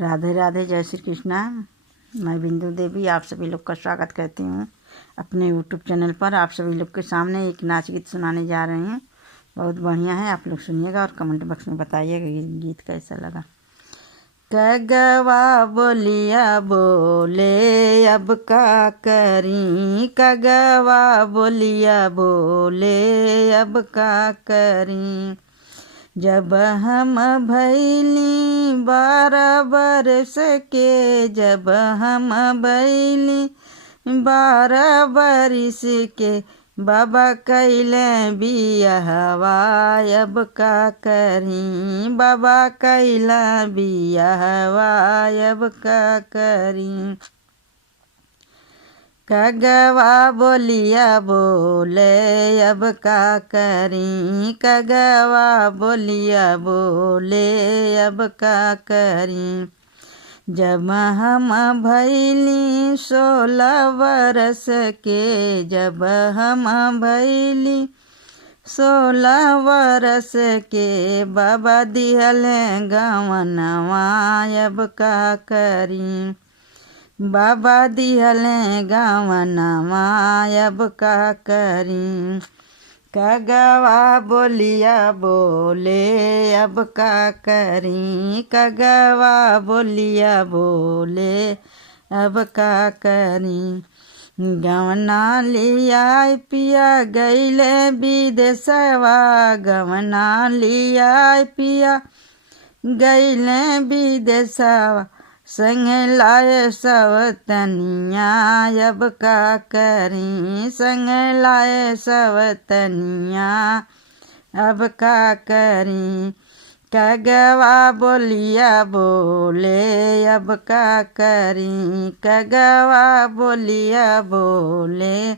राधे राधे, जय श्री कृष्णा। मैं बिंदु देवी आप सभी लोग का स्वागत करती हूँ अपने यूट्यूब चैनल पर। आप सभी लोग के सामने एक नाच गीत सुनाने जा रहे हैं। बहुत बढ़िया है, आप लोग सुनिएगा और कमेंट बॉक्स में बताइएगा ये गीत कैसा लगा। कगवा बोलिया बोले अब का करी, कगवा बोलिया बोले अब का करी। जब हम भैली 12 बरस के, जब हम भैली 12 बरिस के, बाबा कैले बियाहवा अब का करी, बाबा कैला बियाहवा अब का करी। कगवा बोलिया बोले अब का करी, कगवा बोलिया बोले अब का करी। जब हम भैली 16 बरस के, जब हम भैली 16 बरस के, बाबा दिहल गवनवा अब का करी, बाबा दिहल गवनवा अब का करी। कगवा बोलिया बोले अब का करी, कगवा बोलिया बोले अब का करी। गवना लिया पिया गईले विदेशवा, गवना लिया पिया गईले विदेशवा, संग लाए सवतनिया अब का करी, संग लाए सवतनिया अब का करी। कगवा बोलिया बोले अब का करी, कगवा बोलिया बोले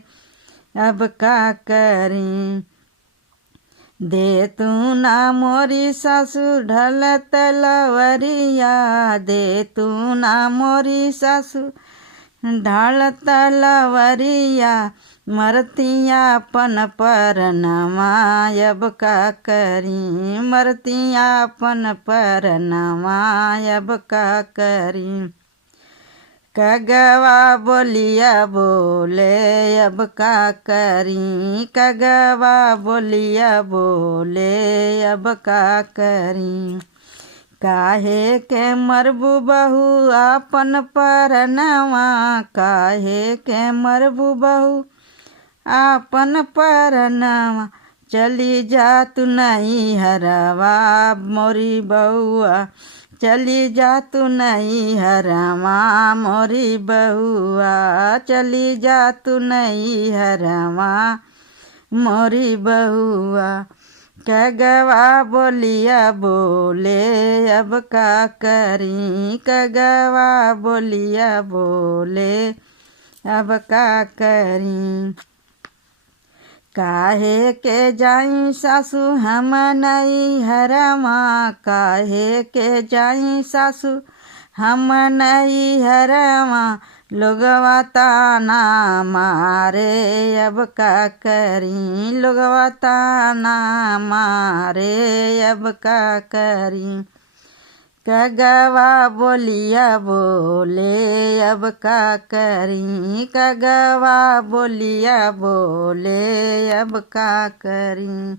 अब का करी। दे तू ना मोरी सासू ढल तलवरिया, दे तू ना मोरी सासू ढल तलवरिया, मरतिया पन परनमा अब का करी, मरतिया पन परनमा अब का करी। कगवा बोलिया बोले अब का करी, कगवा बोलिया बोले अब का करी। काहे के मरबू बहू आपन परनवा, काहे के मरबू बहू आपन परनवा, चली जा तू नहीं हरवा मोरी बउआ, चली जा तू नहीं हरवा मोरी बहुआ, चली जा तू नहीं हरवा मोरी बहुआ। कगवा बोलिया बोले अब का करी, कगवा बोलिया बोले अब का करी। काहे के जाई सासू हम नहीं हरवा, काहे के जाई सासू हम नहीं हरवा, लोगवा ताना मारे अब का करी, लोगवा ताना मारे अब का करी। कगवा बोलिया बोले अब का करी, कगवा बोलिया बोले अब का करी।